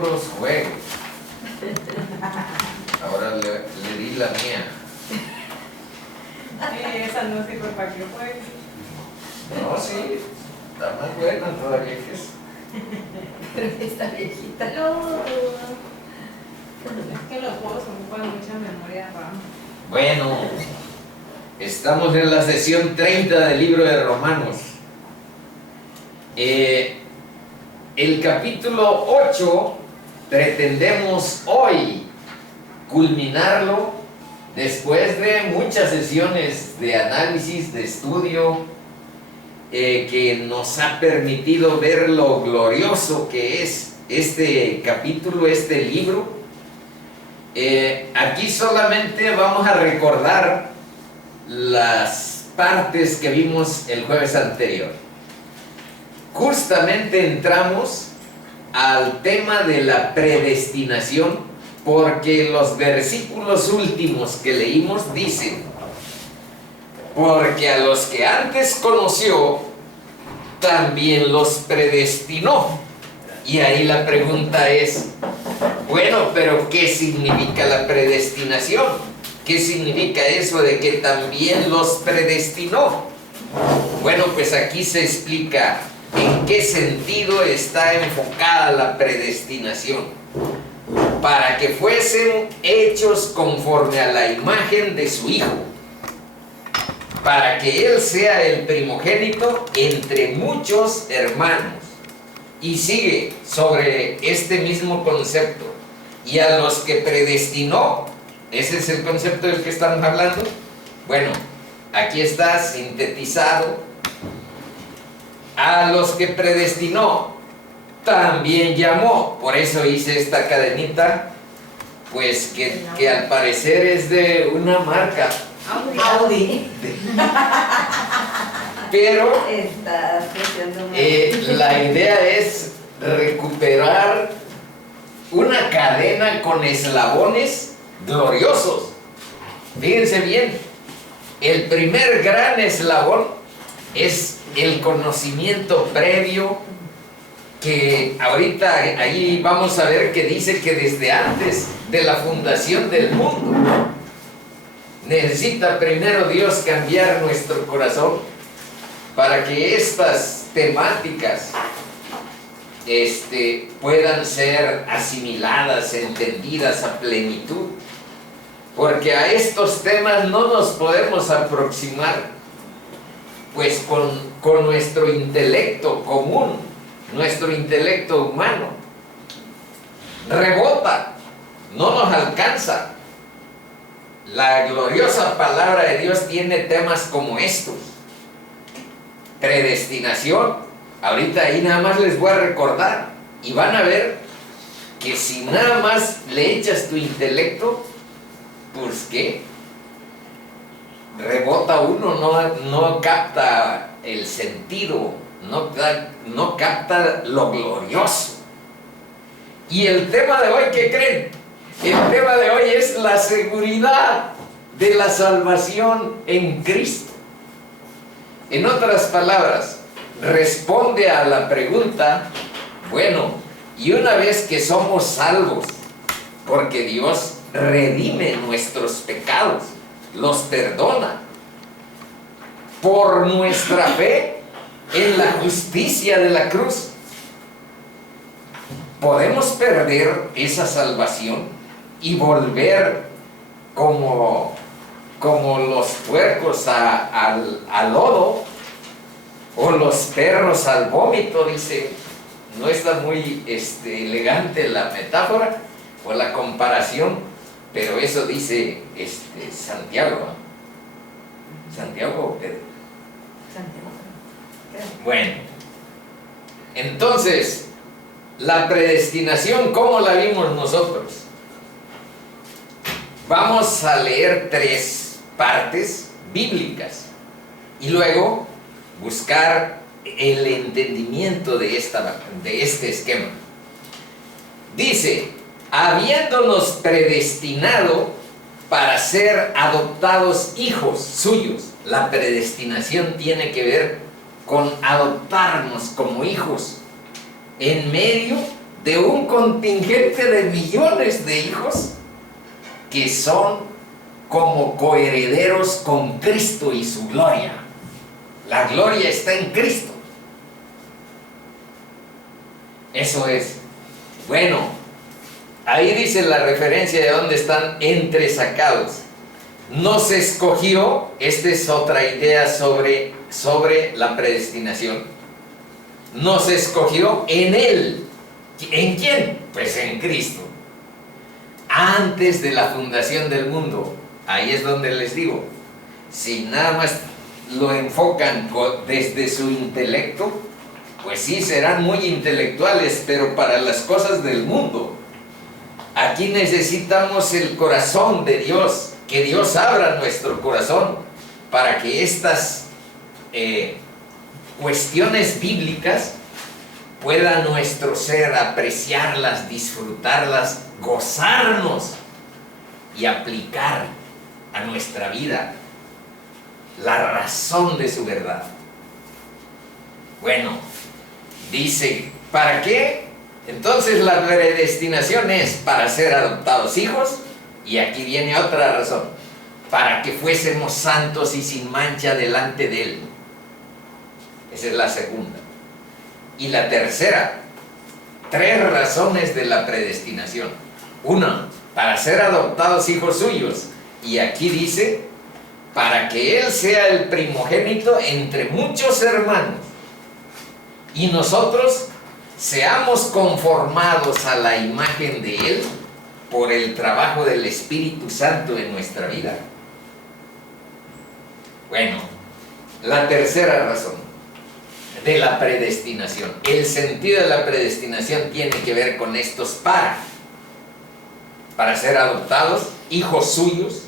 puros juegos. Ahora le di la mía. Esa no sirve para que juegue. No, sí, está más buena todavía que eso. Pero está viejita. No. Es que los juegos ocupan mucha memoria RAM. Bueno, estamos en la sesión 30 del libro de Romanos. El capítulo 8 pretendemos hoy culminarlo después de muchas sesiones de análisis, de estudio, que nos ha permitido ver lo glorioso que es este capítulo, este libro. Aquí solamente vamos a recordar las partes que vimos el jueves anterior. Justamente entramos al tema de la predestinación, porque los versículos últimos que leímos dicen: porque a los que antes conoció, también los predestinó. Y ahí la pregunta es, bueno, pero ¿qué significa la predestinación? ¿Qué significa eso de que también los predestinó? Bueno, pues aquí se explica en qué sentido está enfocada la predestinación. Para que fuesen hechos conforme a la imagen de su Hijo, para que Él sea el primogénito entre muchos hermanos. Y sigue sobre este mismo concepto. Y a los que predestinó, ese es el concepto del que estamos hablando. Bueno, aquí está sintetizado. A los que predestinó, también llamó. Por eso hice esta cadenita, pues que al parecer es de una marca. Audi. Pero Estás la idea es recuperar una cadena con eslabones gloriosos. Fíjense bien, el primer gran eslabón es el conocimiento previo, que ahorita ahí vamos a ver que dice que desde antes de la fundación del mundo necesita primero Dios cambiar nuestro corazón para que estas temáticas puedan ser asimiladas, entendidas a plenitud, porque a estos temas no nos podemos aproximar pues con nuestro intelecto común, nuestro intelecto humano. Rebota, no nos alcanza. La gloriosa palabra de Dios tiene temas como estos. Predestinación. Ahorita ahí nada más les voy a recordar y van a ver que si nada más le echas tu intelecto, pues ¿qué? Rebota uno, no capta el sentido, no capta lo glorioso. Y el tema de hoy, ¿qué creen? El tema de hoy es la seguridad de la salvación en Cristo. En otras palabras, responde a la pregunta, bueno, y una vez que somos salvos, porque Dios redime nuestros pecados, los perdona, por nuestra fe en la justicia de la cruz, ¿podemos perder esa salvación y volver como los puercos al lodo, o los perros al vómito? Dice, no está muy elegante la metáfora o la comparación, pero eso dice Santiago. ¿Santiago o Pedro? Santiago. Bueno, entonces, la predestinación, ¿cómo la vimos nosotros? Vamos a leer 3 partes bíblicas y luego buscar el entendimiento de este esquema. Dice, habiéndonos predestinado para ser adoptados hijos suyos. La predestinación tiene que ver con adoptarnos como hijos en medio de un contingente de millones de hijos que son como coherederos con Cristo y su gloria. La gloria está en Cristo. Eso es. Bueno, ahí dice la referencia de dónde están entresacados. Nos escogió, esta es otra idea sobre la predestinación. Nos escogió en Él. ¿En quién? Pues en Cristo. Antes de la fundación del mundo. Ahí es donde les digo, si nada más lo enfocan desde su intelecto, pues sí, serán muy intelectuales, pero para las cosas del mundo. Aquí necesitamos el corazón de Dios, que Dios abra nuestro corazón para que estas cuestiones bíblicas pueda nuestro ser apreciarlas, disfrutarlas, gozarnos y aplicar a nuestra vida la razón de su verdad. Bueno, dice, ¿para qué? Entonces la predestinación es para ser adoptados hijos, y aquí viene otra razón, para que fuésemos santos y sin mancha delante de Él. Esa es la segunda. Y la tercera, 3 razones de la predestinación. Una, para ser adoptados hijos suyos, y aquí dice, para que Él sea el primogénito entre muchos hermanos, y nosotros seamos conformados a la imagen de Él por el trabajo del Espíritu Santo en nuestra vida. Bueno, la tercera razón de la predestinación. El sentido de la predestinación tiene que ver con estos para ser adoptados, hijos suyos,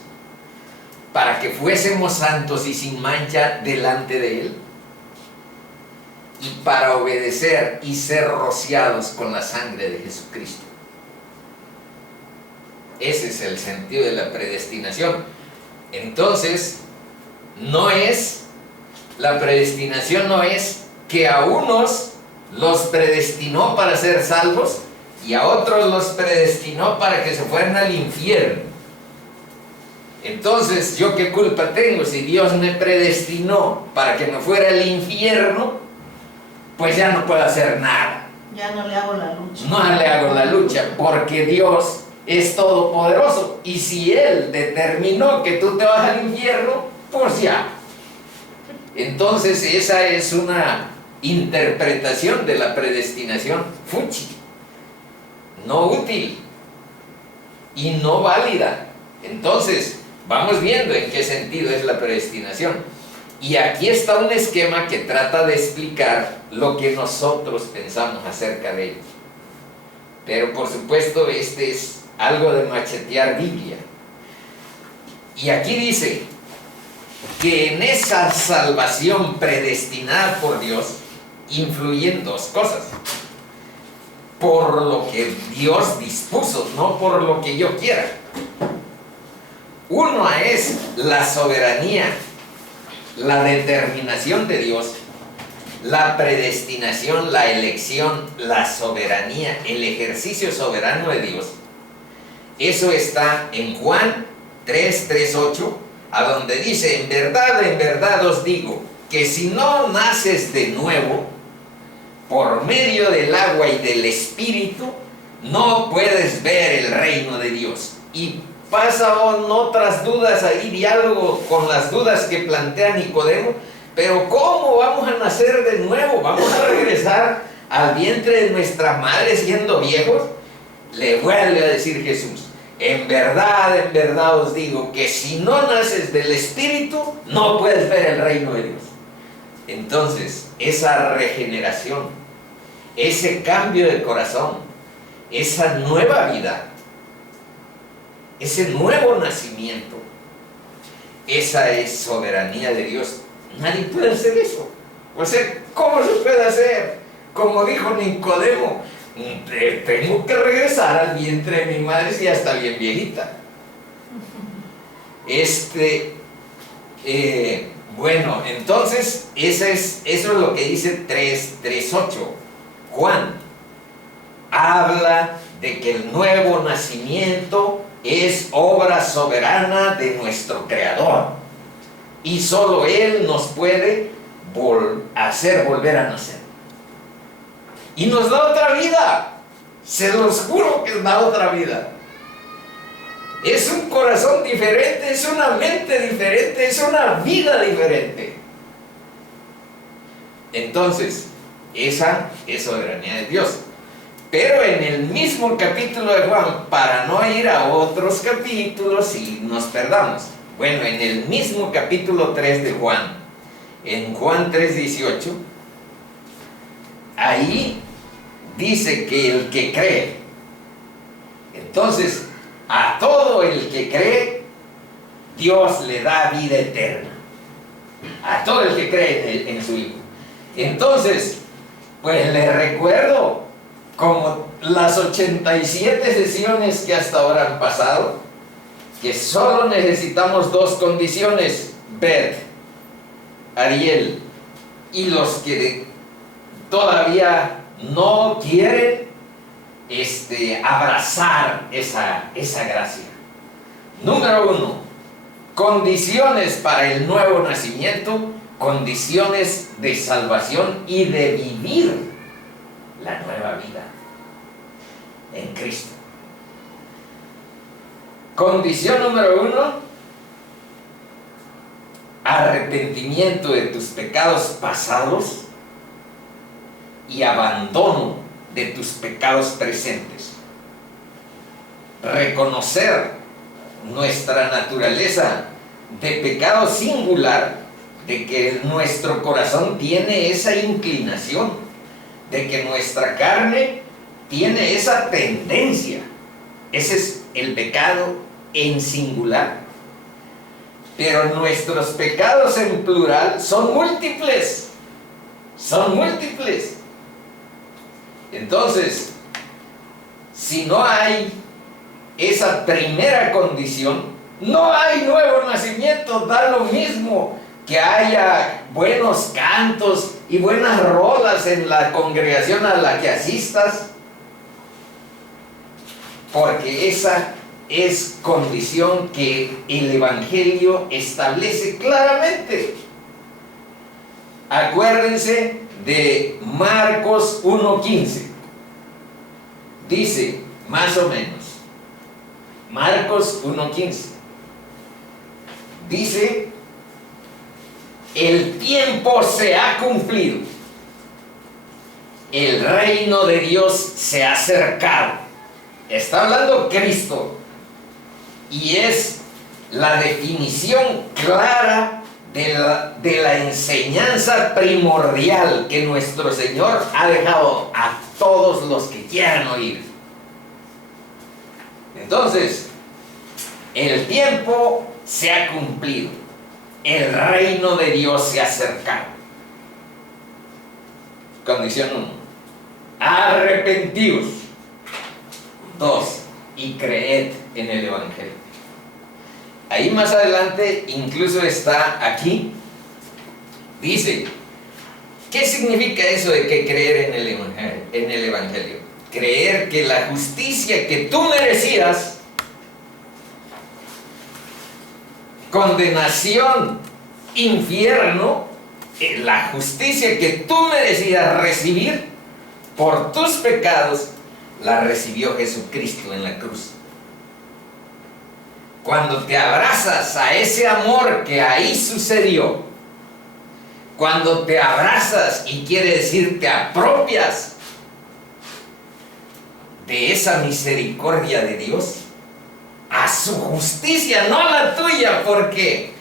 para que fuésemos santos y sin mancha delante de Él, y para obedecer y ser rociados con la sangre de Jesucristo. Ese es el sentido de la predestinación. Entonces, la predestinación no es que a unos los predestinó para ser salvos y a otros los predestinó para que se fueran al infierno. Entonces, ¿yo qué culpa tengo si Dios me predestinó para que me fuera al infierno? Pues ya no puedo hacer nada. Ya no le hago la lucha. No le hago la lucha, porque Dios es todopoderoso. Y si Él determinó que tú te vas al infierno, pues ya. Entonces esa es una interpretación de la predestinación fuchi, no útil y no válida. Entonces, vamos viendo en qué sentido es la predestinación. Y aquí está un esquema que trata de explicar lo que nosotros pensamos acerca de ello. Pero por supuesto, este es algo de machetear Biblia. Y aquí dice que en esa salvación predestinada por Dios influyen 2 cosas. Por lo que Dios dispuso, no por lo que yo quiera. Uno es la soberanía, la determinación de Dios, la predestinación, la elección, la soberanía, el ejercicio soberano de Dios. Eso está en Juan 3:8, a donde dice, en verdad os digo, que si no naces de nuevo, por medio del agua y del Espíritu, no puedes ver el reino de Dios. Y pasan otras dudas ahí, diálogo con las dudas que plantea Nicodemo. Pero ¿cómo vamos a nacer de nuevo? ¿Vamos a regresar al vientre de nuestras madres siendo viejos? Le vuelve a decir Jesús, en verdad os digo que si no naces del Espíritu, no puedes ver el reino de Dios. Entonces, esa regeneración, ese cambio de corazón, esa nueva vida, ese nuevo nacimiento, esa es soberanía de Dios. Nadie puede hacer eso. O sea, ¿cómo se puede hacer? Como dijo Nicodemo, tengo que regresar al vientre de mi madre si ya está bien viejita. Bueno, entonces eso es lo que dice 3:8 Juan. habla de que el nuevo nacimiento es obra soberana de nuestro Creador. Y solo Él nos puede hacer volver a nacer. Y nos da otra vida. Se los juro que nos da otra vida. Es un corazón diferente, es una mente diferente, es una vida diferente. Entonces, esa es soberanía de Dios. Pero en el mismo capítulo de Juan, para no ir a otros capítulos y nos perdamos, bueno, en el mismo capítulo 3 de Juan, en Juan 3:18, ahí dice que el que cree, entonces a todo el que cree, Dios le da vida eterna. A todo el que cree en su Hijo. Entonces, pues les recuerdo, como las 87 sesiones que hasta ahora han pasado, que solo necesitamos dos condiciones: Beth, Ariel, y los que todavía no quieren abrazar esa gracia. Número 1, condiciones para el nuevo nacimiento, condiciones de salvación y de vivir la nueva vida en Cristo. Condición número 1, arrepentimiento de tus pecados pasados y abandono de tus pecados presentes. Reconocer nuestra naturaleza de pecado singular, de que nuestro corazón tiene esa inclinación, de que nuestra carne tiene esa tendencia. Ese es el pecado en singular. Pero nuestros pecados en plural son múltiples. Son múltiples. Entonces, si no hay esa primera condición, no hay nuevo nacimiento. Da lo mismo que haya buenos cantos y buenas rolas en la congregación a la que asistas, porque esa es condición que el Evangelio establece claramente. Acuérdense de Marcos 1:15. Dice, más o menos, Marcos 1:15. Dice: el tiempo se ha cumplido, el reino de Dios se ha acercado. Está hablando Cristo, y es la definición clara de la enseñanza primordial que nuestro Señor ha dejado a todos los que quieran oír. Entonces, el tiempo se ha cumplido, el reino de Dios se ha acercado. Condición 1, arrepentíos. 2, y creed en el Evangelio. Ahí más adelante incluso está aquí, dice, ¿qué significa eso de que creer en el Evangelio? Creer que la justicia que tú merecías, condenación, infierno, la justicia que tú merecías recibir por tus pecados, la recibió Jesucristo en la cruz. Cuando te abrazas a ese amor que ahí sucedió, cuando te abrazas, y quiere decir te apropias de esa misericordia de Dios, a su justicia, no la tuya, porque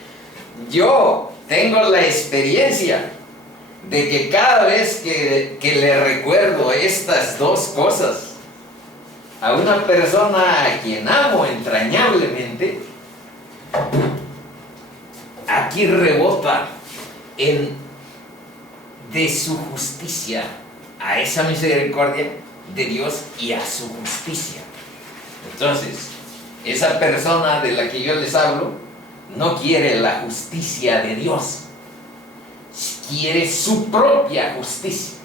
yo tengo la experiencia de que cada vez que le recuerdo estas dos cosas a una persona a quien amo entrañablemente, aquí rebota de su justicia, a esa misericordia de Dios y a su justicia. Entonces, esa persona de la que yo les hablo no quiere la justicia de Dios, quiere su propia justicia.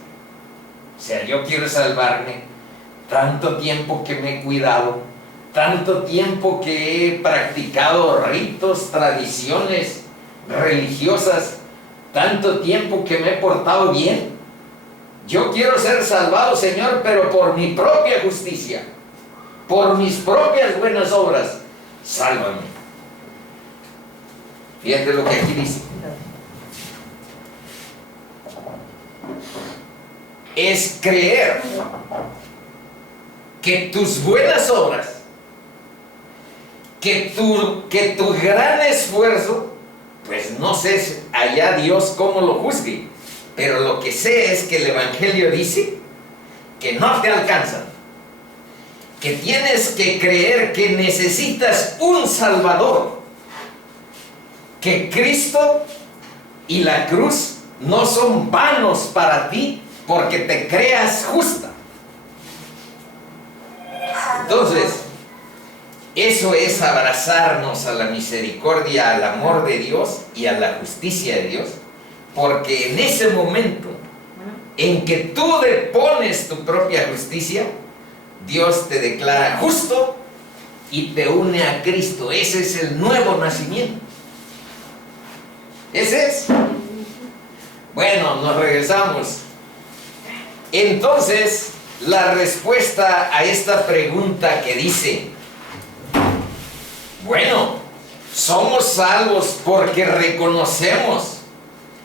O sea, yo quiero salvarme, tanto tiempo que me he cuidado, tanto tiempo que he practicado ritos, tradiciones religiosas, tanto tiempo que me he portado bien. Yo quiero ser salvado, Señor, pero por mi propia justicia, por mis propias buenas obras, sálvame. Fíjate lo que aquí dice. Es creer que tus buenas obras, que tu gran esfuerzo, pues no sé allá Dios cómo lo juzgue, pero lo que sé es que el Evangelio dice que no te alcanzan, que tienes que creer que necesitas un Salvador, que Cristo y la cruz no son vanos para ti porque te creas justa. Entonces, eso es abrazarnos a la misericordia, al amor de Dios y a la justicia de Dios, porque en ese momento en que tú depones tu propia justicia, Dios te declara justo y te une a Cristo. Ese es el nuevo nacimiento. Ese es. Bueno, nos regresamos. Entonces, la respuesta a esta pregunta que dice, bueno, somos salvos porque reconocemos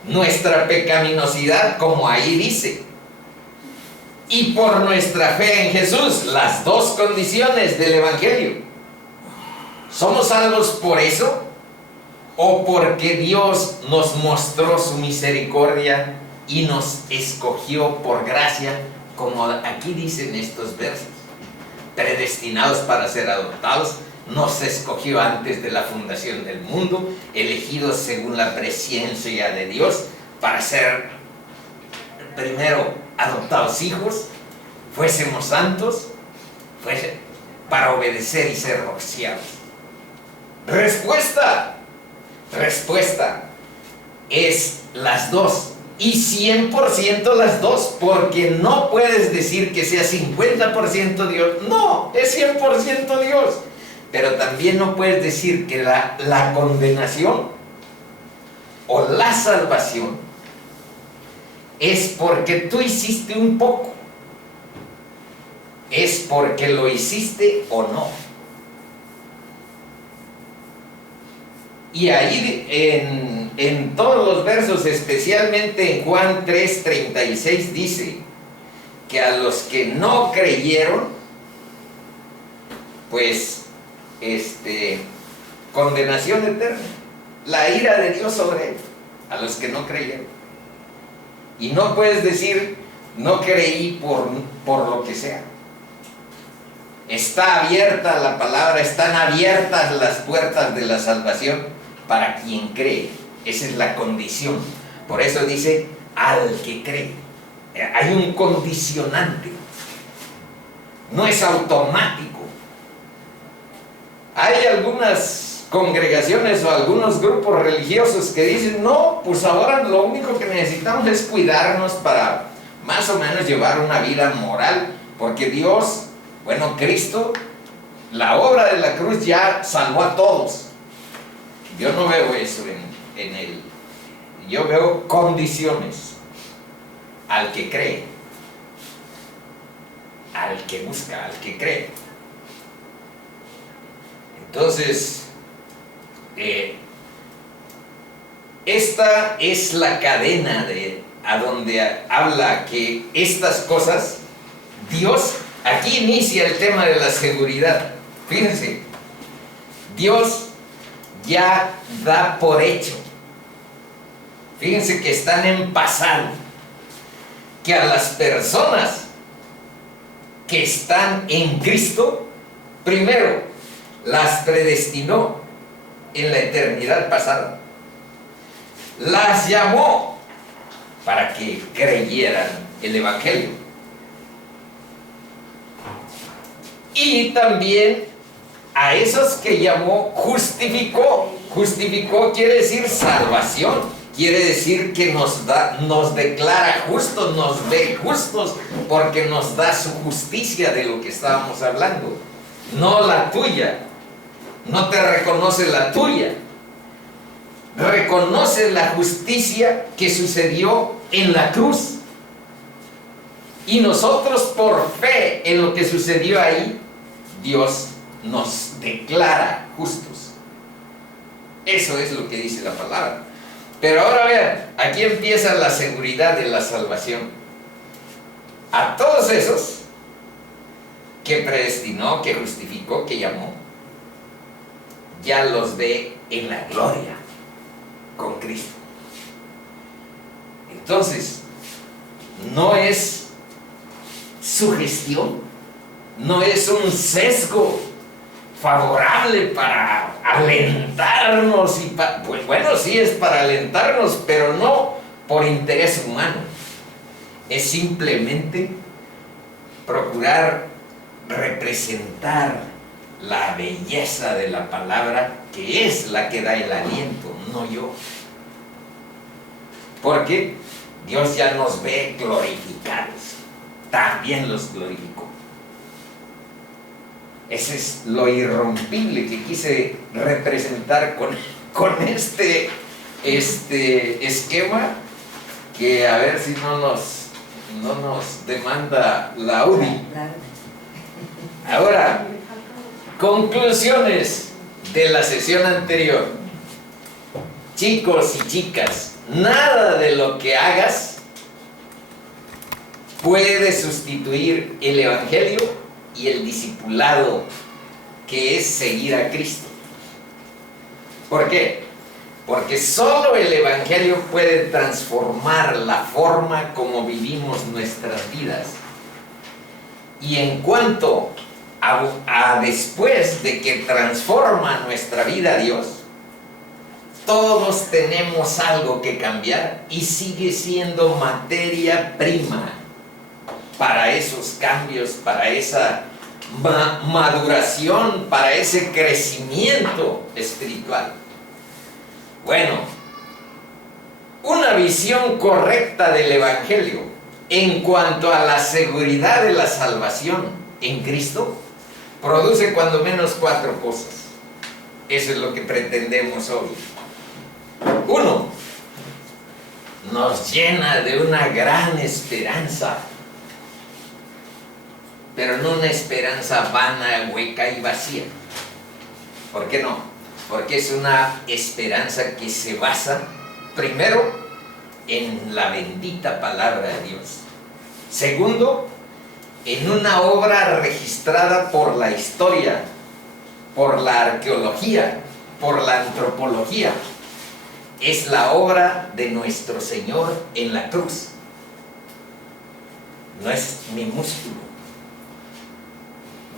nuestra pecaminosidad, como ahí dice, y por nuestra fe en Jesús, las dos condiciones del Evangelio. ¿Somos salvos por eso? ¿O porque Dios nos mostró su misericordia y nos escogió por gracia, como aquí dicen estos versos? Predestinados para ser adoptados, nos escogió antes de la fundación del mundo, elegidos según la presciencia de Dios para ser primero adoptados hijos, fuésemos santos, para obedecer y ser rociados. Respuesta es las dos, y 100% las dos, porque no puedes decir que sea 50% Dios, no, es 100% Dios. Pero también no puedes decir que la condenación o la salvación es porque tú hiciste un poco, es porque lo hiciste o no. Y ahí en todos los versos, especialmente en Juan 3:36, dice que a los que no creyeron, pues condenación eterna, la ira de Dios sobre él, a los que no creyeron. Y no puedes decir no creí por lo que sea. Está abierta la palabra, están abiertas las puertas de la salvación para quien cree. Esa es la condición. Por eso dice al que cree. Hay un condicionante, no es automático. Hay algunas congregaciones o algunos grupos religiosos que dicen, no, pues ahora lo único que necesitamos es cuidarnos para más o menos llevar una vida moral, porque Dios, bueno, Cristo, la obra de la cruz ya salvó a todos. Yo no veo eso en él. Yo veo condiciones. Al que cree, al que busca, al que cree. Entonces, esta es la cadena a donde habla que estas cosas, Dios, aquí inicia el tema de la seguridad. Fíjense, Dios ya da por hecho. Fíjense que están en pasado, que a las personas que están en Cristo, primero, las predestinó en la eternidad pasada, las llamó para que creyeran el Evangelio, y también a esos que llamó justificó. Justificó quiere decir salvación. quiere decir que nos declara justos, nos ve justos, porque nos da su justicia de lo que estábamos hablando, no la tuya. No te reconoce la tuya, reconoce la justicia que sucedió en la cruz. Y nosotros, por fe en lo que sucedió ahí, Dios nos declara justos. Eso es lo que dice la palabra. Pero ahora vean, aquí empieza la seguridad de la salvación. A todos esos que predestinó, que justificó, que llamó, ya los ve en la gloria con Cristo. Entonces, no es sugestión, no es un sesgo favorable para alentarnos pues bueno, sí es para alentarnos, pero no por interés humano. Es simplemente procurar representar la belleza de la palabra, que es la que da el aliento, no yo. Porque Dios ya nos ve glorificados, también los glorificó. Ese es lo irrompible que quise representar con este esquema, que a ver si no nos demanda la UDI. Ahora, conclusiones de la sesión anterior. Chicos y chicas, nada de lo que hagas puede sustituir el Evangelio y el discipulado, que es seguir a Cristo. ¿Por qué? Porque solo el Evangelio puede transformar la forma como vivimos nuestras vidas. Y en cuanto a después de que transforma nuestra vida Dios, todos tenemos algo que cambiar y sigue siendo materia prima para esos cambios, para esa maduración, para ese crecimiento espiritual. Bueno, una visión correcta del Evangelio en cuanto a la seguridad de la salvación en Cristo produce cuando menos 4 cosas. Eso es lo que pretendemos hoy. 1. Nos llena de una gran esperanza, pero no una esperanza vana, hueca y vacía. ¿Por qué no? Porque es una esperanza que se basa, primero, en la bendita palabra de Dios. Segundo, en una obra registrada por la historia, por la arqueología, por la antropología. Es la obra de nuestro Señor en la cruz. No es mi músculo.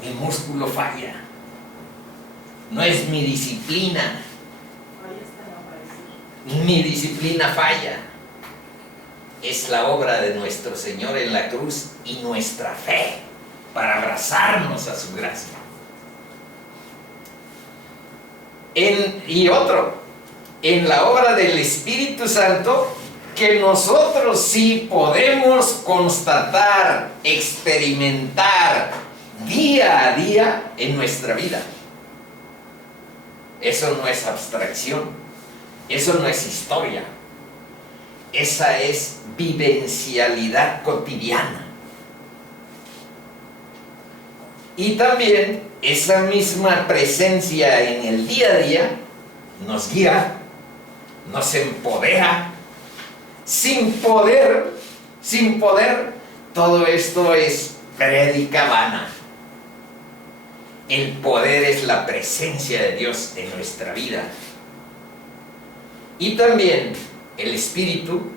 Mi músculo falla. No es mi disciplina. Mi disciplina falla. Es la obra de nuestro Señor en la cruz y nuestra fe para abrazarnos a su gracia. En la obra del Espíritu Santo, que nosotros sí podemos constatar, experimentar día a día en nuestra vida. Eso no es abstracción, eso no es historia, esa es vivencialidad cotidiana. Y también esa misma presencia en el día a día nos guía, nos empodera. Sin poder, todo esto es prédica vana. El poder es la presencia de Dios en nuestra vida. Y también el Espíritu,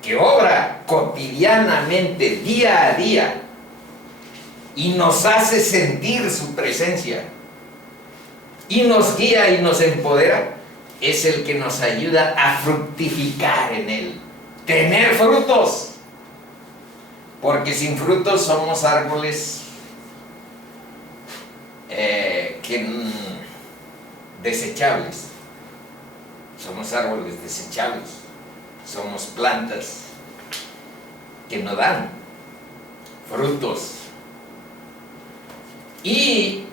que obra cotidianamente, día a día, y nos hace sentir su presencia, y nos guía y nos empodera, es el que nos ayuda a fructificar en Él, tener frutos, porque sin frutos somos árboles desechables, somos árboles desechables, somos plantas que no dan frutos. Y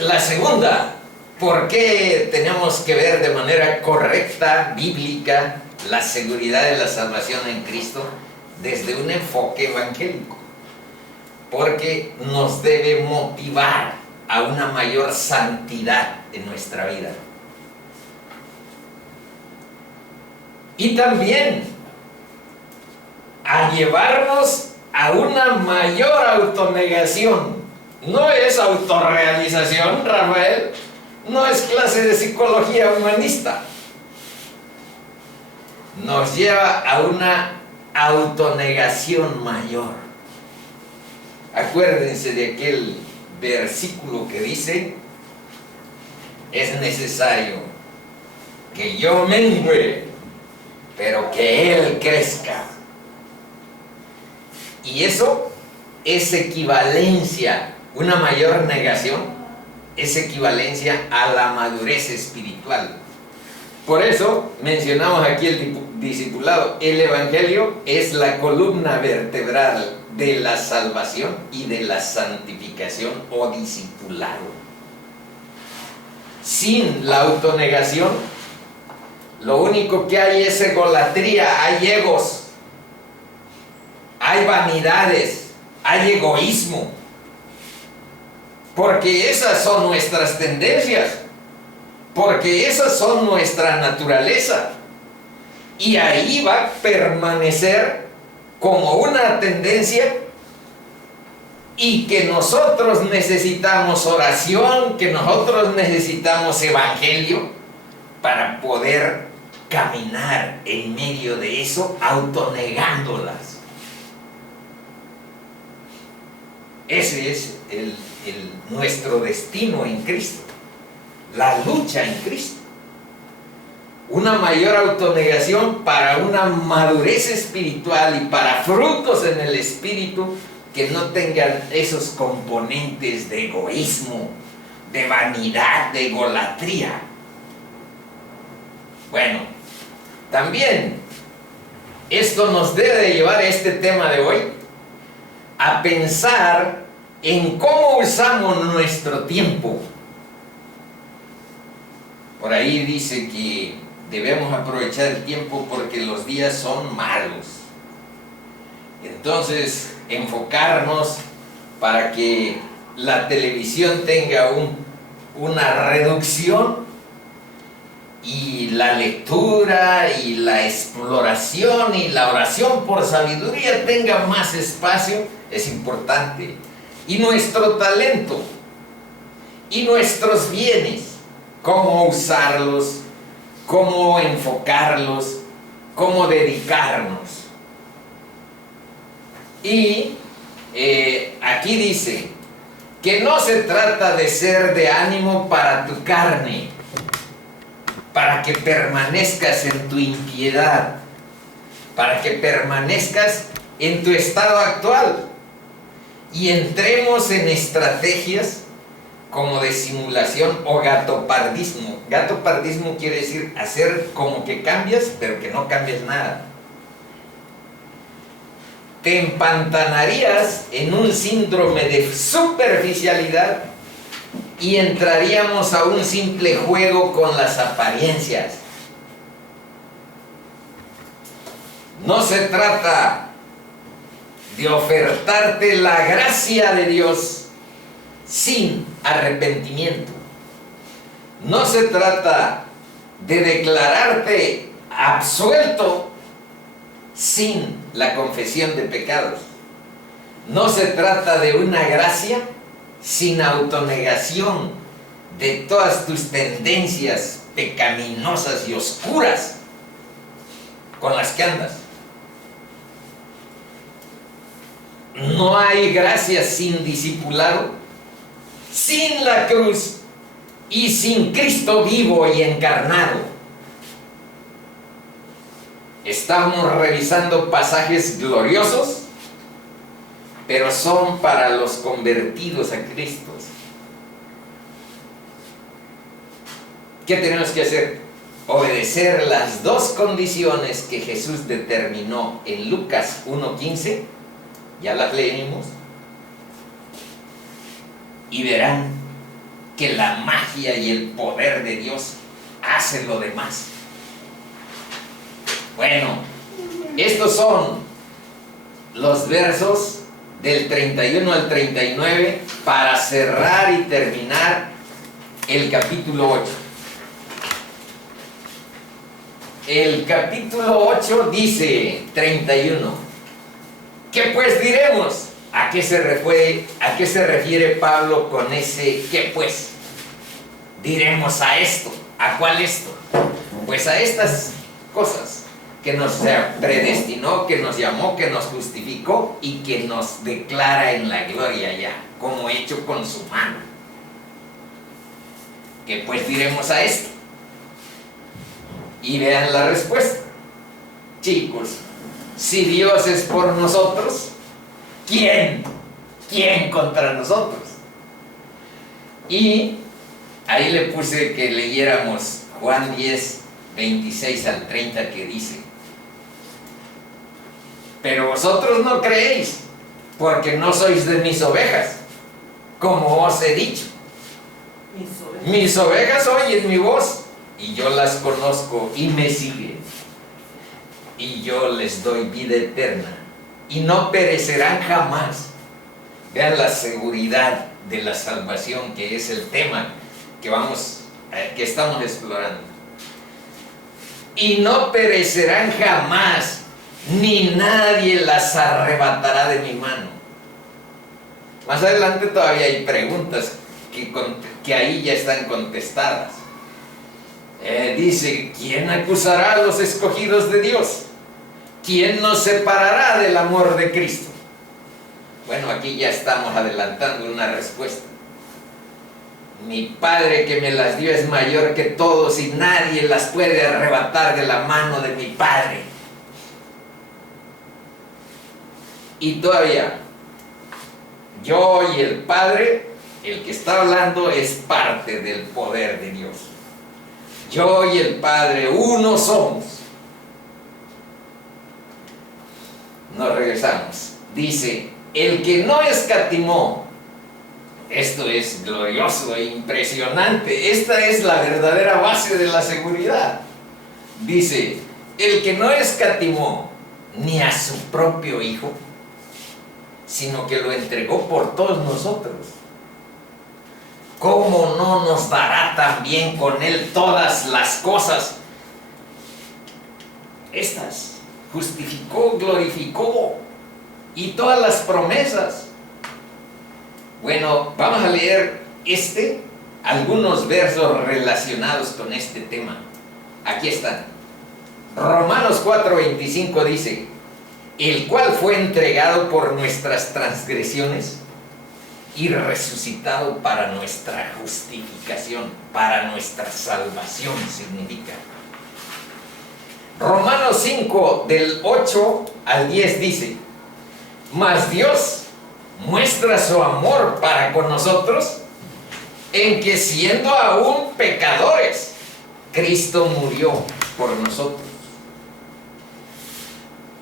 la segunda, ¿por qué tenemos que ver de manera correcta, bíblica, la seguridad de la salvación en Cristo desde un enfoque evangélico? Porque nos debe motivar a una mayor santidad en nuestra vida. Y también a llevarnos a una mayor autonegación. No es autorrealización, Rafael, no es clase de psicología humanista. Nos lleva a una autonegación mayor. Acuérdense de aquel versículo que dice: es necesario que yo mengüe, pero que Él crezca. Y eso es equivalencia, una mayor negación es equivalencia a la madurez espiritual. Por eso mencionamos aquí el discipulado. El Evangelio es la columna vertebral de la salvación y de la santificación o discipulado. Sin la autonegación, lo único que hay es egolatría, hay egos, hay vanidades, hay egoísmo, porque esas son nuestras tendencias, porque esas son nuestra naturaleza, y ahí va a permanecer como una tendencia, y que nosotros necesitamos oración, que nosotros necesitamos evangelio para poder caminar en medio de eso, autonegándolas. Ese es nuestro destino en Cristo, la lucha en Cristo. Una mayor autonegación para una madurez espiritual y para frutos en el espíritu que no tengan esos componentes de egoísmo, de vanidad, de egolatría. Bueno, también esto nos debe de llevar a este tema de hoy a pensar en cómo usamos nuestro tiempo. Por ahí dice que debemos aprovechar el tiempo porque los días son malos. Entonces, enfocarnos para que la televisión tenga una reducción y la lectura y la exploración y la oración por sabiduría tenga más espacio, es importante. Y nuestro talento y nuestros bienes, cómo usarlos, cómo enfocarlos, cómo dedicarnos. Y aquí dice que no se trata de ser de ánimo para tu carne, para que permanezcas en tu impiedad, para que permanezcas en tu estado actual y entremos en estrategias como de simulación o gatopardismo. Gatopardismo quiere decir hacer como que cambias, pero que no cambies nada. Te empantanarías en un síndrome de superficialidad y entraríamos a un simple juego con las apariencias. No se trata de ofertarte la gracia de Dios sin arrepentimiento. No se trata de declararte absuelto sin la confesión de pecados. No se trata de una gracia sin autonegación de todas tus tendencias pecaminosas y oscuras con las que andas. No hay gracia sin discipulado, sin la cruz y sin Cristo vivo y encarnado. Estamos revisando pasajes gloriosos, pero son para los convertidos a Cristo. ¿Qué tenemos que hacer? obedecer las dos condiciones que Jesús determinó en Lucas 1:15, ya las leímos, y verán que la magia y el poder de Dios hace lo demás. Bueno, estos son los versos del 31 al 39 para cerrar y terminar el capítulo 8. El capítulo 8 dice, 31, ¿qué pues diremos? ¿A qué se refiere Pablo con ese qué pues? Diremos a esto. ¿A cuál esto? Pues a estas cosas que nos predestinó, que nos llamó, que nos justificó y que nos declara en la gloria ya, como hecho con su mano. ¿Qué pues diremos a esto? Y vean la respuesta. Chicos, si Dios es por nosotros, ¿quién contra nosotros? Y ahí le puse que leyéramos Juan 10, 26 al 30, que dice: pero vosotros no creéis, porque no sois de mis ovejas, como os he dicho. Mis ovejas oyen mi voz, y yo las conozco y me siguen. Y yo les doy vida eterna, y no perecerán jamás. Vean la seguridad de la salvación, que es el tema que estamos explorando. Y no perecerán jamás, ni nadie las arrebatará de mi mano. Más adelante todavía hay preguntas que ahí ya están contestadas. Dice, ¿quién acusará a los escogidos de Dios? ¿Quién nos separará del amor de Cristo? Bueno, aquí ya estamos adelantando una respuesta. Mi Padre que me las dio es mayor que todos y nadie las puede arrebatar de la mano de mi Padre. Y todavía, yo y el Padre, el que está hablando, es parte del poder de Dios. Yo y el Padre, uno somos. Nos regresamos. Dice, el que no escatimó. Esto es glorioso e impresionante. Esta es la verdadera base de la seguridad. Dice, el que no escatimó ni a su propio Hijo, sino que lo entregó por todos nosotros, ¿cómo no nos dará también con Él todas las cosas? Estas justificó, glorificó, y todas las promesas. Bueno, vamos a leer algunos versos relacionados con este tema. Aquí están. Romanos 4:25 dice, el cual fue entregado por nuestras transgresiones y resucitado para nuestra justificación, para nuestra salvación significa. Romanos 5, del 8 al 10 dice, mas Dios muestra su amor para con nosotros en que siendo aún pecadores, Cristo murió por nosotros.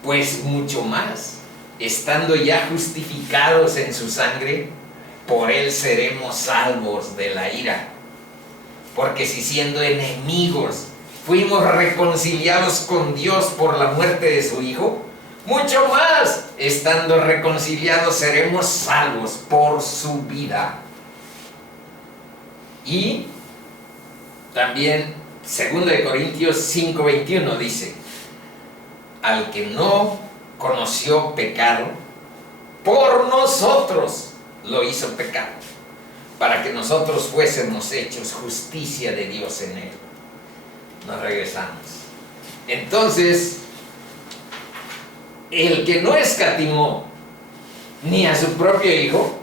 Pues mucho más, estando ya justificados en su sangre, por Él seremos salvos de la ira. Porque si siendo enemigos fuimos reconciliados con Dios por la muerte de su Hijo, mucho más, estando reconciliados, seremos salvos por su vida. Y también 2 Corintios 5:21 dice, al que no conoció pecado, por nosotros lo hizo pecado, para que nosotros fuésemos hechos justicia de Dios en él. Nos regresamos. Entonces, el que no escatimó ni a su propio Hijo,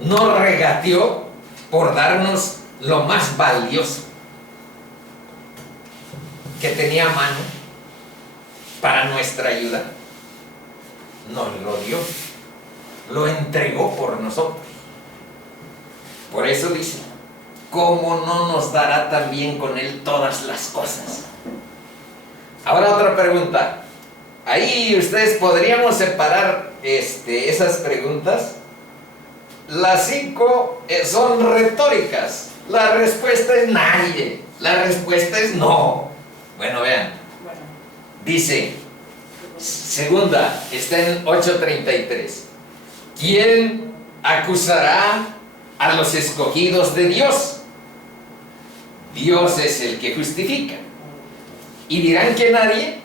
no regateó por darnos lo más valioso que tenía a mano para nuestra ayuda. Nos lo dio, lo entregó por nosotros. Por eso dice, ¿cómo no nos dará también con Él todas las cosas? Ahora otra pregunta. Ahí ustedes podríamos separar esas preguntas. Las 5 son retóricas. La respuesta es nadie. La respuesta es no. Bueno, vean. Bueno, Dice, segunda, está en 8:33. ¿Quién acusará a los escogidos de Dios? Dios es el que justifica. Y dirán que nadie,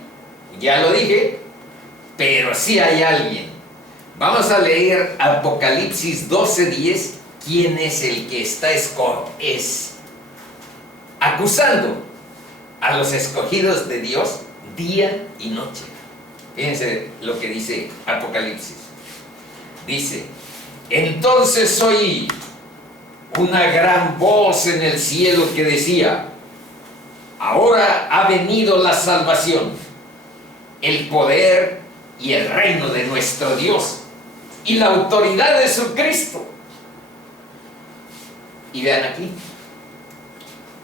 ya lo dije, pero sí hay alguien. Vamos a leer Apocalipsis 12:10. ¿Quién es el que está acusando a los escogidos de Dios día y noche? Fíjense lo que dice Apocalipsis. Dice, entonces oí una gran voz en el cielo que decía, ahora ha venido la salvación, el poder y el reino de nuestro Dios y la autoridad de su Cristo. Y vean aquí,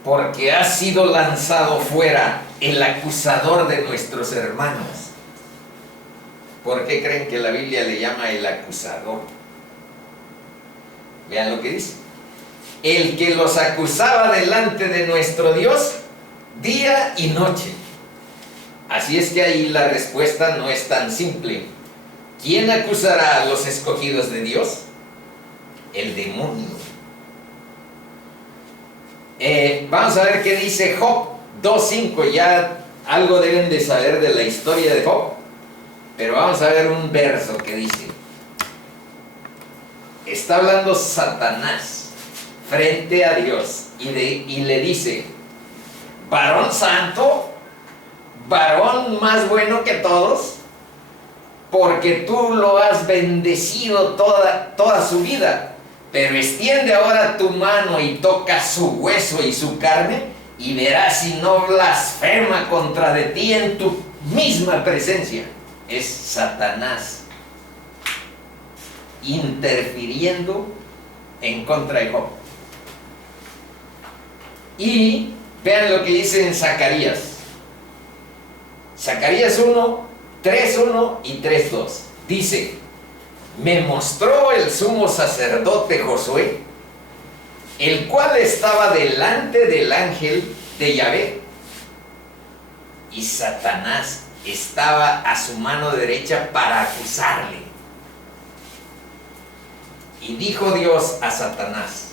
porque ha sido lanzado fuera el acusador de nuestros hermanos. ¿Por qué creen que la Biblia le llama el acusador? Vean lo que dice. El que los acusaba delante de nuestro Dios día y noche. Así es que ahí la respuesta no es tan simple. ¿Quién acusará a los escogidos de Dios? El demonio. Vamos a ver qué dice Job 2:5. Ya algo deben de saber de la historia de Job, pero vamos a ver un verso que dice. Está hablando Satanás frente a Dios y le dice, varón santo, varón más bueno que todos, porque tú lo has bendecido toda su vida. Pero extiende ahora tu mano y toca su hueso y su carne, y verás si no blasfema contra de ti en tu misma presencia. Es Satanás interfiriendo en contra de Job. Y vean lo que dice en Zacarías. Zacarías 1, 3:1 y 3:2. Dice, me mostró el sumo sacerdote Josué, el cual estaba delante del ángel de Yahvé, y Satanás estaba a su mano derecha para acusarle. Y dijo Dios a Satanás,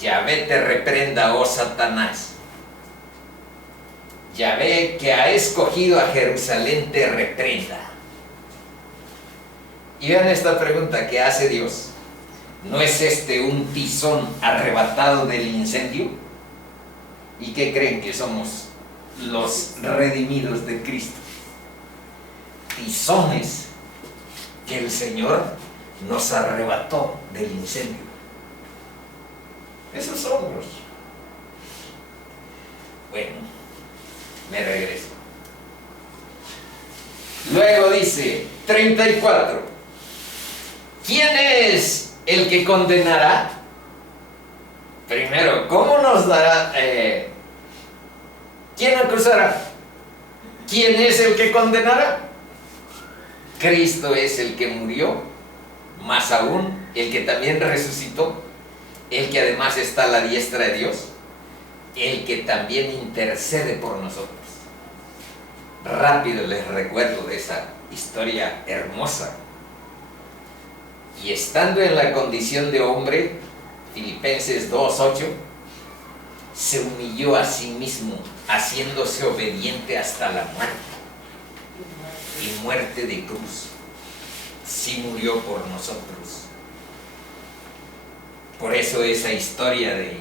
Yahvé te reprenda, oh Satanás. Yahvé, que ha escogido a Jerusalén, te reprenda. Y vean esta pregunta que hace Dios. ¿No es este un tizón arrebatado del incendio? ¿Y qué creen que somos los redimidos de Cristo? Tizones que el Señor nos arrebató del incendio. Esos somos. Bueno, me regreso. Luego dice 34. ¿Quién es el que condenará? Primero, ¿cómo nos dará? ¿Quién acusará? ¿Quién es el que condenará? Cristo es el que murió, más aún, el que también resucitó, el que además está a la diestra de Dios, el que también intercede por nosotros. Rápido les recuerdo de esa historia hermosa. Y estando en la condición de hombre, Filipenses 2:8, se humilló a sí mismo, haciéndose obediente hasta la muerte, y muerte de cruz. Sí murió por nosotros. Por eso esa historia de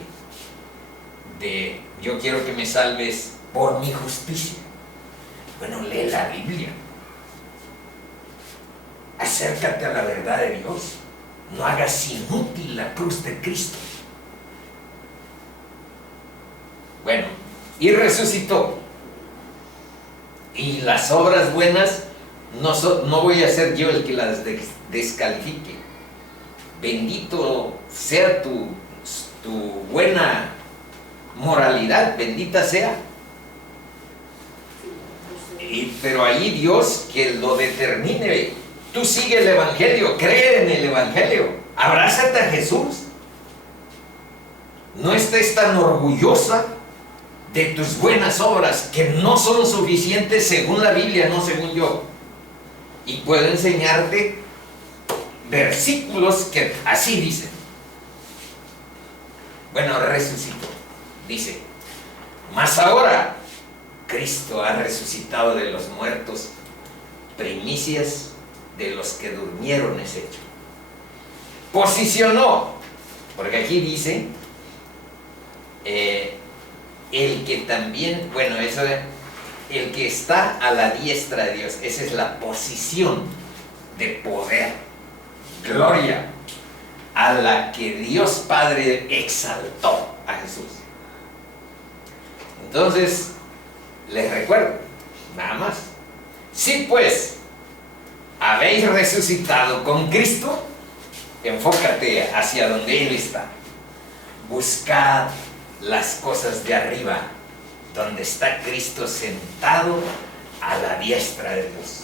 yo quiero que me salves por mi justicia. Bueno, lee la Biblia. Acércate a la verdad de Dios. No hagas inútil la cruz de Cristo. Bueno, y resucitó. Y las obras buenas no voy a ser yo el que las descalifique. Bendito sea tu tu buena moralidad, bendita sea. Pero ahí Dios que lo determine. Tú sigue el Evangelio, cree en el Evangelio, abrázate a Jesús. No estés tan orgullosa de tus buenas obras, que no son suficientes según la Biblia, no según yo. Y puedo enseñarte versículos que así dicen. Bueno, resucitó. Dice, mas ahora Cristo ha resucitado de los muertos, primicias de los que durmieron es hecho. Posicionó, porque aquí dice, el que también, bueno, eso es, el que está a la diestra de Dios, esa es la posición de poder, gloria, a la que Dios Padre exaltó a Jesús. Entonces, les recuerdo, nada más, si pues habéis resucitado con Cristo, enfócate hacia donde Él está. Buscad las cosas de arriba, donde está Cristo sentado a la diestra de Dios.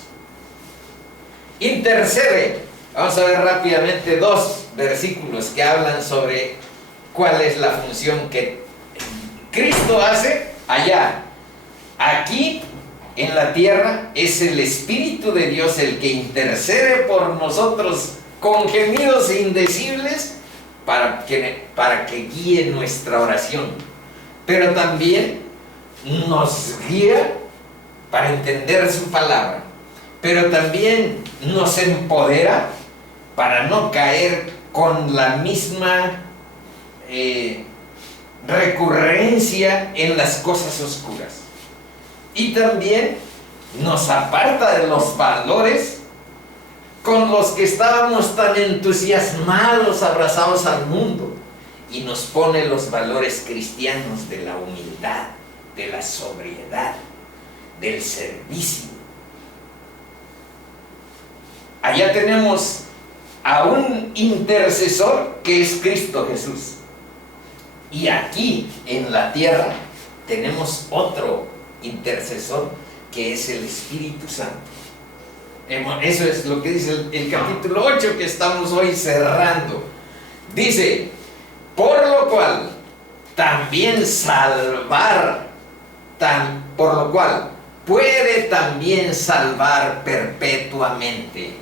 Intercede. Vamos a ver rápidamente dos versículos que hablan sobre cuál es la función que Cristo hace allá. Aquí en la tierra es el Espíritu de Dios el que intercede por nosotros con gemidos indecibles para que guíe nuestra oración, pero también nos guía para entender su palabra, pero también nos empodera para no caer con la misma recurrencia en las cosas oscuras. Y también nos aparta de los valores con los que estábamos tan entusiasmados, abrazados al mundo, y nos pone los valores cristianos de la humildad, de la sobriedad, del servicio. Allá tenemos a un intercesor que es Cristo Jesús, y aquí en la tierra tenemos otro intercesor que es el Espíritu Santo. Eso es lo que dice el capítulo 8 que estamos hoy cerrando. Dice, por lo cual también por lo cual puede también salvar perpetuamente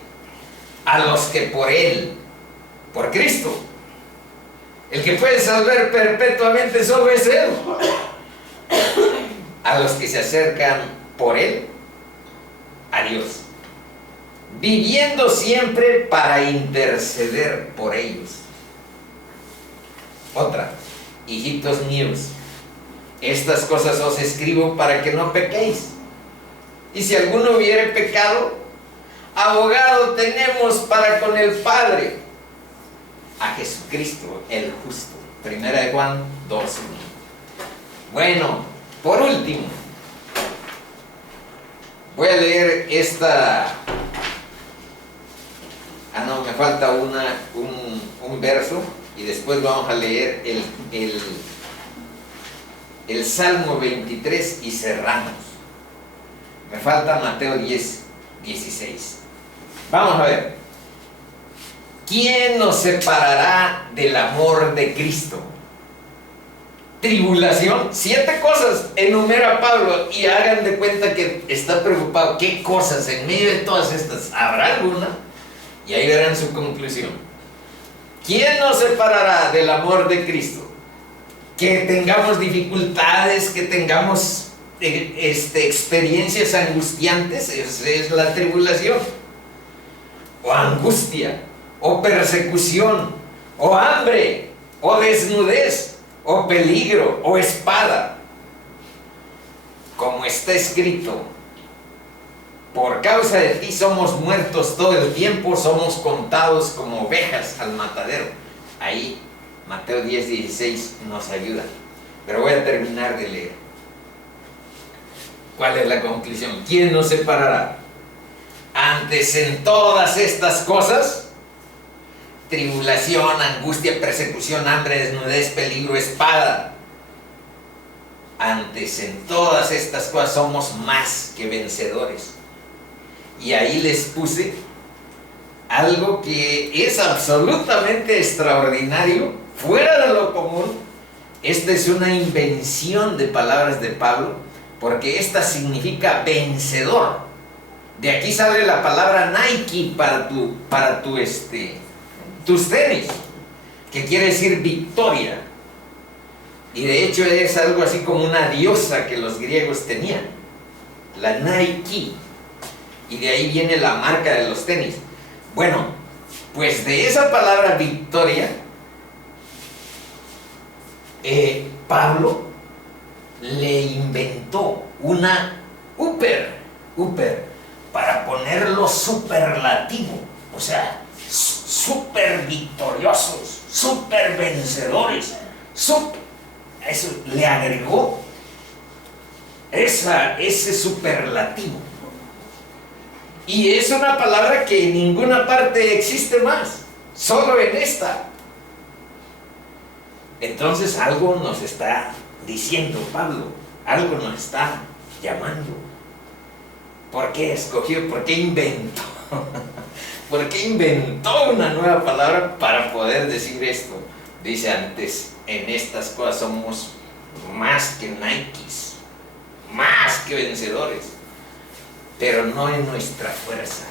a los que por Cristo, el que puede salvar perpetuamente solo es Él, a los que se acercan por Él a Dios, viviendo siempre para interceder por ellos. Otra, hijitos míos, estas cosas os escribo para que no pequéis. Y si alguno hubiere pecado, abogado tenemos para con el Padre, a Jesucristo el justo. Primera de Juan 2:1. Bueno, por último, voy a leer esta. No, me falta un verso y después vamos a leer el Salmo 23 y cerramos. Me falta Mateo 10:16. Vamos a ver. ¿Quién nos separará del amor de Cristo? Tribulación. 7 cosas enumera Pablo y hagan de cuenta que está preocupado. ¿Qué cosas en medio de todas estas? ¿Habrá alguna? Y ahí verán su conclusión. ¿Quién nos separará del amor de Cristo? Que tengamos dificultades, que tengamos experiencias angustiantes, es la tribulación, o angustia, o persecución, o hambre, o desnudez, o peligro, o espada. Como está escrito, por causa de ti somos muertos todo el tiempo, somos contados como ovejas al matadero. Ahí Mateo 10:16 nos ayuda. Pero voy a terminar de leer. ¿Cuál es la conclusión? ¿Quién nos separará? Antes en todas estas cosas, tribulación, angustia, persecución, hambre, desnudez, peligro, espada. Antes, en todas estas cosas somos más que vencedores. Y ahí les puse algo que es absolutamente extraordinario, fuera de lo común. Esta es una invención de palabras de Pablo, porque esta significa vencedor. De aquí sale la palabra Nike para tus tenis, que quiere decir victoria. Y de hecho es algo así como una diosa que los griegos tenían, la Nike. Y de ahí viene la marca de los tenis. Bueno, pues de esa palabra victoria, Pablo le inventó una upper, para ponerlo superlativo, o sea, super victoriosos, super vencedores, eso le agregó ese superlativo. Y es una palabra que en ninguna parte existe más, solo en esta. Entonces algo nos está diciendo Pablo, algo nos está llamando. ¿Por qué escogió? ¿Por qué inventó? ¿Por qué inventó una nueva palabra para poder decir esto? Dice antes, en estas cosas somos más que Nikes, más que vencedores, pero no en nuestra fuerza,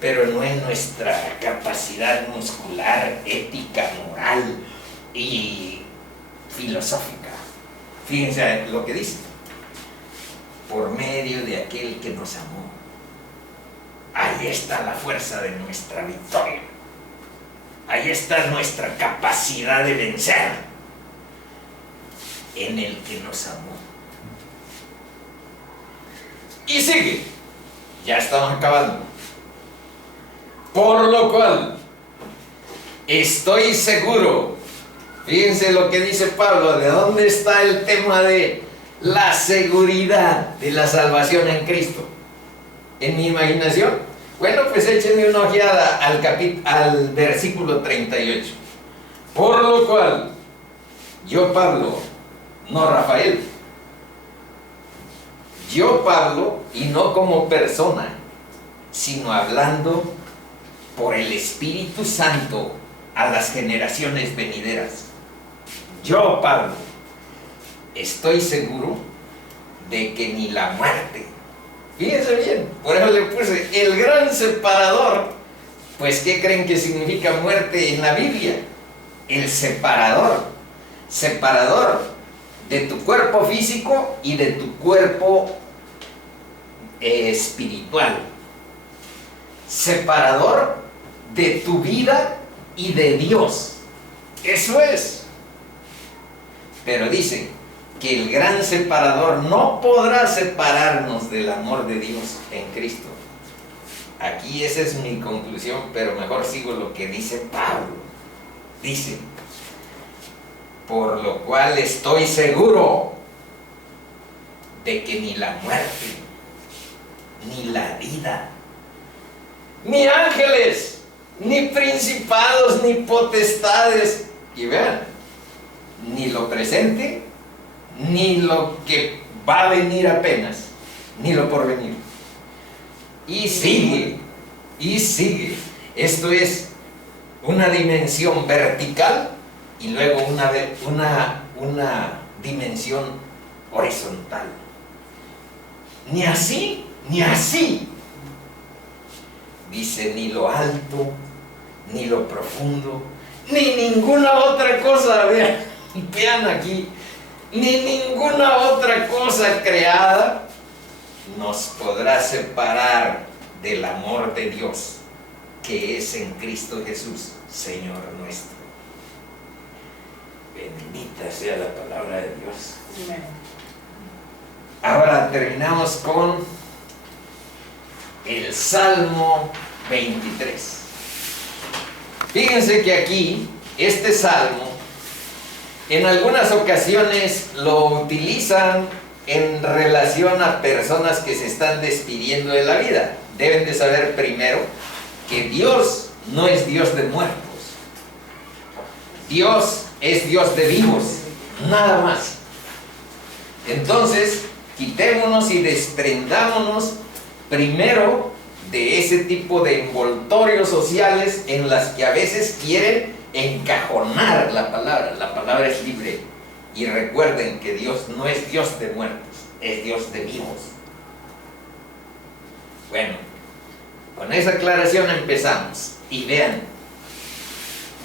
pero no en nuestra capacidad muscular, ética, moral y filosófica. Fíjense lo que dice: por medio de aquel que nos amó. Ahí está la fuerza de nuestra victoria. Ahí está nuestra capacidad de vencer, en el que nos amó. Y sigue, ya estamos acabando. Por lo cual, estoy seguro, fíjense lo que dice Pablo, ¿de dónde está el tema de la seguridad de la salvación en Cristo? ¿En mi imaginación? Bueno, pues échenme una ojeada al versículo 38. Por lo cual, yo Pablo, no Rafael, yo Pablo, y no como persona, sino hablando por el Espíritu Santo a las generaciones venideras. Yo Pablo, estoy seguro de que ni la muerte, fíjense bien, por eso le puse el gran separador. Pues ¿qué creen que significa muerte en la Biblia? El separador de tu cuerpo físico y de tu cuerpo espiritual, separador de tu vida y de Dios. Eso es. Pero dice que el gran separador no podrá separarnos del amor de Dios en Cristo. Aquí esa es mi conclusión, pero mejor sigo lo que dice Pablo. Dice: por lo cual estoy seguro de que ni la muerte, ni la vida, ni ángeles, ni principados, ni potestades, y vean, ni lo presente, ni lo que va a venir apenas, ni lo por venir. Y sigue. Esto es una dimensión vertical y luego una dimensión horizontal. Ni así, ni así. Dice: ni lo alto, ni lo profundo, ni ninguna otra cosa. Vean aquí, ni ninguna otra cosa creada nos podrá separar del amor de Dios que es en Cristo Jesús, Señor nuestro. Bendita sea la palabra de Dios. Amén. Ahora terminamos con el Salmo 23. Fíjense que aquí, este salmo, en algunas ocasiones lo utilizan en relación a personas que se están despidiendo de la vida. Deben de saber primero que Dios no es Dios de muertos. Dios es Dios de vivos, nada más. Entonces, quitémonos y desprendámonos primero de ese tipo de envoltorios sociales en las que a veces quieren encajonar la palabra. La palabra es libre. Y recuerden que Dios no es Dios de muertos, es Dios de vivos. Bueno, con esa aclaración empezamos. Y vean,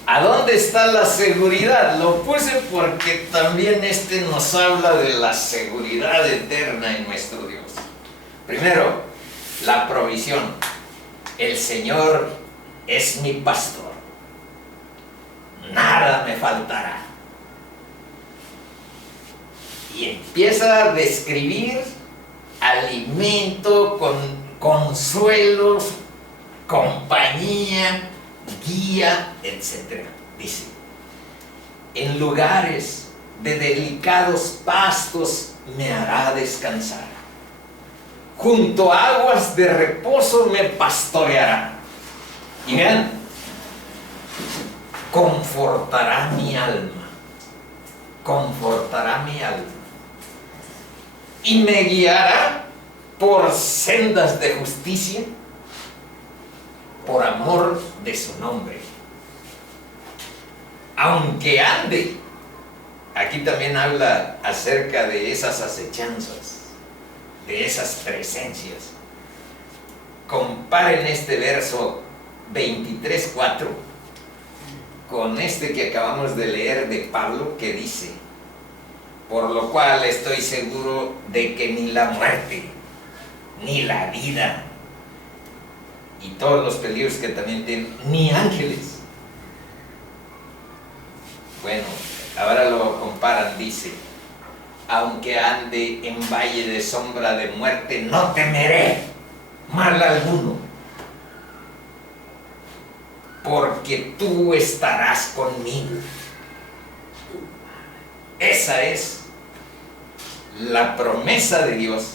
¿a dónde está la seguridad? Lo puse porque también nos habla de la seguridad eterna en nuestro Dios. Primero, la provisión. El Señor es mi pastor. Nada me faltará. Y empieza a describir alimento, consuelo, compañía, guía, etc. Dice, en lugares de delicados pastos me hará descansar. Junto a aguas de reposo me pastoreará. Y vean, confortará mi alma. Confortará mi alma. Y me guiará por sendas de justicia, por amor de su nombre. Aunque ande, aquí también habla acerca de esas acechanzas, de esas presencias. Comparen este verso 23:4 con este que acabamos de leer de Pablo, que dice, por lo cual estoy seguro de que ni la muerte, ni la vida, y todos los peligros que también tienen, ni ángeles. Bueno, ahora lo comparan, dice, aunque ande en valle de sombra de muerte, no temeré mal alguno, porque tú estarás conmigo. Esa es la promesa de Dios.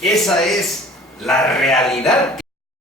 Esa es la realidad